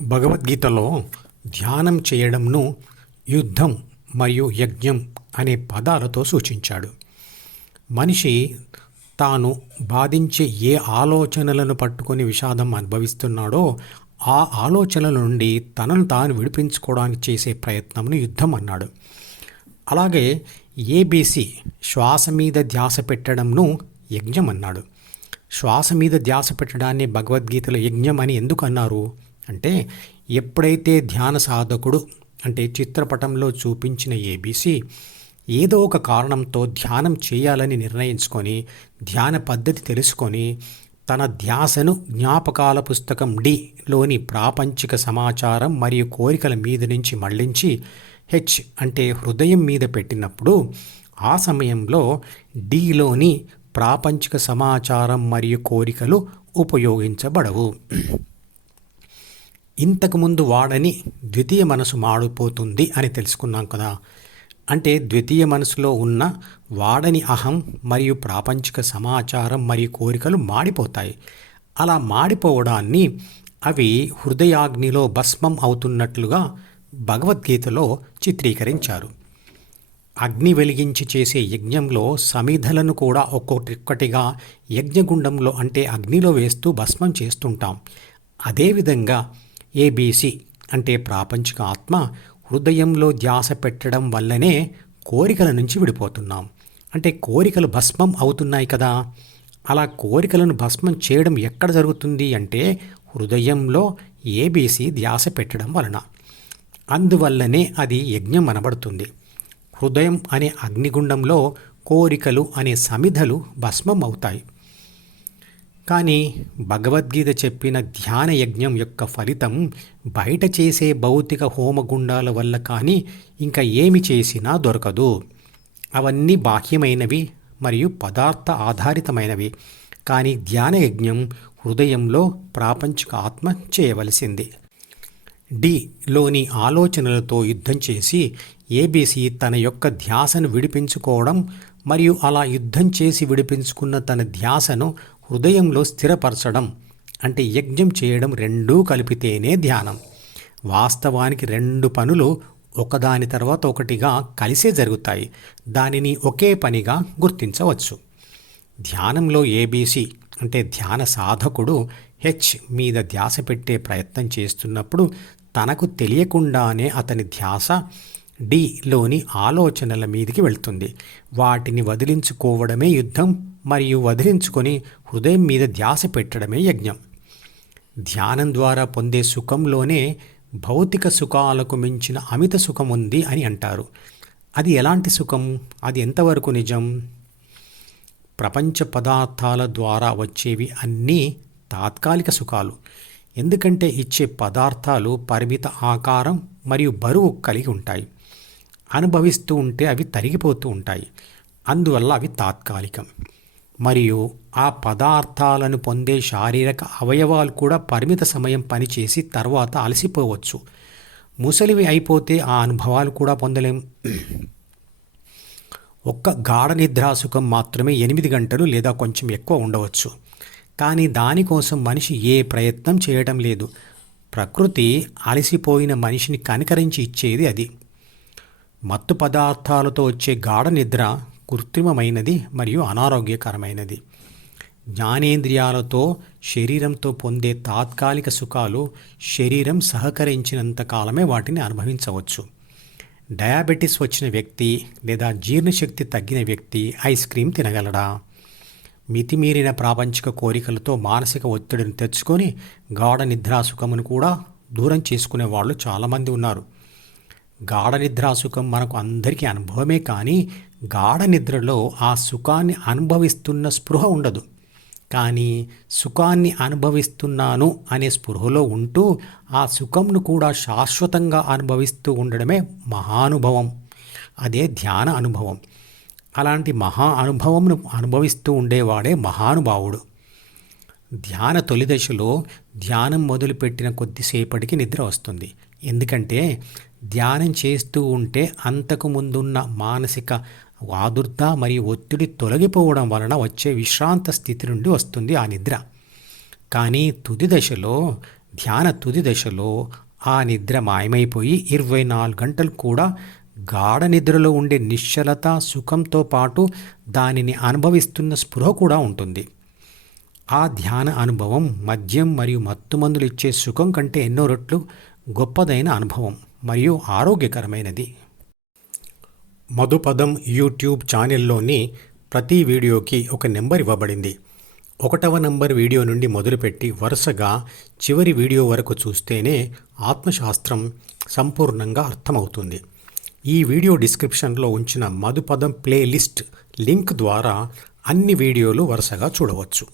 భగవద్గీతలో ధ్యానం చేయడంను యుద్ధం మరియు యజ్ఞం అనే పదాలతో సూచించాడు. మనిషి తాను బాధించే ఏ ఆలోచనలను పట్టుకొని విషాదం అనుభవిస్తున్నాడో ఆ ఆలోచనల నుండి తనను తాను విడిపించుకోవడానికి చేసే ప్రయత్నంను యుద్ధం అన్నాడు. అలాగే ఏబీసీ శ్వాస మీద ధ్యాస పెట్టడంను యజ్ఞం అన్నాడు. శ్వాస మీద ధ్యాస పెట్టడాన్ని భగవద్గీతలో యజ్ఞం అని ఎందుకు అన్నారు అంటే, ఎప్పుడైతే ధ్యాన సాధకుడు అంటే చిత్రపటంలో చూపించిన ఏబీసీ ఏదో ఒక కారణంతో ధ్యానం చేయాలని నిర్ణయించుకొని ధ్యాన పద్ధతి తెలుసుకొని తన ధ్యాసను జ్ఞాపకాల పుస్తకం డిలోని ప్రాపంచిక సమాచారం మరియు కోరికల మీద నుంచి మళ్లించి హెచ్ అంటే హృదయం మీద పెట్టినప్పుడు ఆ సమయంలో డిలోని ప్రాపంచిక సమాచారం మరియు కోరికలు ఉపయోగించబడవు. ఇంతకుముందు వాడని ద్వితీయ మనసు మాడిపోతుంది అని తెలుసుకున్నాం కదా. అంటే ద్వితీయ మనసులో ఉన్న వాడని అహం మరియు ప్రాపంచిక సమాచారం మరియు కోరికలు మాడిపోతాయి. అలా మాడిపోవడాన్ని అవి హృదయాగ్నిలో భస్మం అవుతున్నట్లుగా భగవద్గీతలో చిత్రీకరించారు. అగ్ని వెలిగించి చేసే యజ్ఞంలో సమిధలను కూడా ఒక్కొక్కటిగా యజ్ఞగుండంలో అంటే అగ్నిలో వేస్తూ భస్మం చేస్తుంటాం. అదేవిధంగా ఏబీసీ అంటే ప్రాపంచిక ఆత్మ హృదయంలో ధ్యాస పెట్టడం వల్లనే కోరికల నుంచి విడిపోతున్నాం. అంటే కోరికలు భస్మం అవుతున్నాయి కదా. అలా కోరికలను భస్మం చేయడం ఎక్కడ జరుగుతుంది అంటే హృదయంలో ఏబీసీ ధ్యాస పెట్టడం వలన. అందువల్లనే అది యజ్ఞం అనబడుతుంది. హృదయం అనే అగ్నిగుండంలో కోరికలు అనే సమిధలు భస్మం అవుతాయి. కానీ భగవద్గీత చెప్పిన ధ్యాన యజ్ఞం యొక్క ఫలితం బయట చేసే భౌతిక హోమగుండాల వల్ల కానీ ఇంకా ఏమి చేసినా దొరకదు. అవన్నీ బాహ్యమైనవి మరియు పదార్థ ఆధారితమైనవి. కానీ ధ్యాన యజ్ఞం హృదయంలో ప్రాపంచిక ఆత్మ చేయవలసింది. డిలోని ఆలోచనలతో యుద్ధం చేసి ఏబీసీ తన యొక్క ధ్యాసను విడిపించుకోవడం మరియు అలా యుద్ధం చేసి విడిపించుకున్న తన ధ్యాసను హృదయంలో స్థిరపరచడం అంటే యజ్ఞం చేయడం రెండూ కలిపితేనే ధ్యానం. వాస్తవానికి రెండు పనులు ఒకదాని తర్వాత ఒకటిగా కలిసే జరుగుతాయి. దానిని ఒకే పనిగా గుర్తించవచ్చు. ధ్యానంలో ఏబీసీ అంటే ధ్యాన సాధకుడు హెచ్ మీద ధ్యాస పెట్టే ప్రయత్నం చేస్తున్నప్పుడు తనకు తెలియకుండానే అతని ధ్యాస డిలోని ఆలోచనల మీదికి వెళ్తుంది. వాటిని వదిలించుకోవడమే యుద్ధం మరియు వదిలించుకొని హృదయం మీద ధ్యాస పెట్టడమే యజ్ఞం. ధ్యానం ద్వారా పొందే సుఖంలోనే భౌతిక సుఖాలకు మించిన అమిత సుఖం ఉంది అని అంటారు. అది ఎలాంటి సుఖం? అది ఎంతవరకు నిజం? ప్రపంచ పదార్థాల ద్వారా వచ్చేవి అన్నీ తాత్కాలిక సుఖాలు. ఎందుకంటే ఇచ్చే పదార్థాలు పరిమిత ఆకారం మరియు బరువు కలిగి ఉంటాయి. అనుభవిస్తూ ఉంటే అవి తరిగిపోతూ ఉంటాయి. అందువల్ల అవి తాత్కాలికం. మరియు ఆ పదార్థాలను పొందే శారీరక అవయవాలు కూడా పరిమిత సమయం పనిచేసి తర్వాత అలసిపోవచ్చు. ముసలివి అయిపోతే ఆ అనుభవాలు కూడా పొందలేం. ఒక్క గాఢ నిద్రాసుఖం మాత్రమే 8 గంటలు లేదా కొంచెం ఎక్కువ ఉండవచ్చు. కానీ దానికోసం మనిషి ఏ ప్రయత్నం చేయటం లేదు. ప్రకృతి అలసిపోయిన మనిషిని కనికరించి ఇచ్చేది అది. మత్తు పదార్థాలతో వచ్చే గాఢ నిద్ర కృత్రిమమైనది మరియు అనారోగ్యకరమైనది. జ్ఞానేంద్రియాలతో శరీరంతో పొందే తాత్కాలిక సుఖాలు శరీరం సహకరించినంత కాలమే వాటిని అనుభవించవచ్చు. డయాబెటీస్ వచ్చిన వ్యక్తి లేదా జీర్ణశక్తి తగ్గిన వ్యక్తి ఐస్ క్రీమ్ తినగలడా? మితిమీరిన ప్రాపంచిక కోరికలతో మానసిక ఒత్తిడిని తెచ్చుకొని గాఢ నిద్రాసుఖమును కూడా దూరం చేసుకునే వాళ్ళు చాలామంది ఉన్నారు. గాఢ నిద్రాసుఖం మనకు అందరికీ అనుభవమే. కానీ గాఢ నిద్రలో ఆ సుఖాన్ని అనుభవిస్తున్న స్పృహ ఉండదు. కానీ సుఖాన్ని అనుభవిస్తున్నాను అనే స్పృహలో ఉంటూ ఆ సుఖంను కూడా శాశ్వతంగా అనుభవిస్తూ ఉండడమే మహానుభవం. అదే ధ్యాన అనుభవం. అలాంటి మహా అనుభవంను అనుభవిస్తూ ఉండేవాడే మహానుభావుడు. ధ్యాన తొలి దశలో ధ్యానం మొదలుపెట్టిన కొద్దిసేపటికి నిద్ర వస్తుంది. ఎందుకంటే ధ్యానం చేస్తూ ఉంటే అంతకు ముందున్న మానసిక ఆదుర్ద మరియు ఒత్తిడి తొలగిపోవడం వలన వచ్చే విశ్రాంత స్థితి నుండి వస్తుంది ఆ నిద్ర. కానీ తుది దశలో ధ్యాన తుది దశలో ఆ నిద్ర మాయమైపోయి 24 గంటలు కూడా గాఢ నిద్రలో ఉండే నిశ్చలత, సుఖంతో పాటు దానిని అనుభవిస్తున్న స్పృహ కూడా ఉంటుంది. ఆ ధ్యాన అనుభవం మద్యం మరియు మత్తుమందులు ఇచ్చే సుఖం కంటే ఎన్నో రెట్లు గొప్పదైన అనుభవం మరియు ఆరోగ్యకరమైనది. మధుపదం యూట్యూబ్ ఛానల్లోని ప్రతి వీడియోకి ఒక నెంబర్ ఇవ్వబడింది. 1వ నంబర్ వీడియో నుండి మొదలుపెట్టి వరుసగా చివరి వీడియో వరకు చూస్తేనే ఆత్మశాస్త్రం సంపూర్ణంగా అర్థమవుతుంది. ఈ వీడియో డిస్క్రిప్షన్లో ఉంచిన మధుపదం ప్లేలిస్ట్ లింక్ ద్వారా అన్ని వీడియోలు వరుసగా చూడవచ్చు.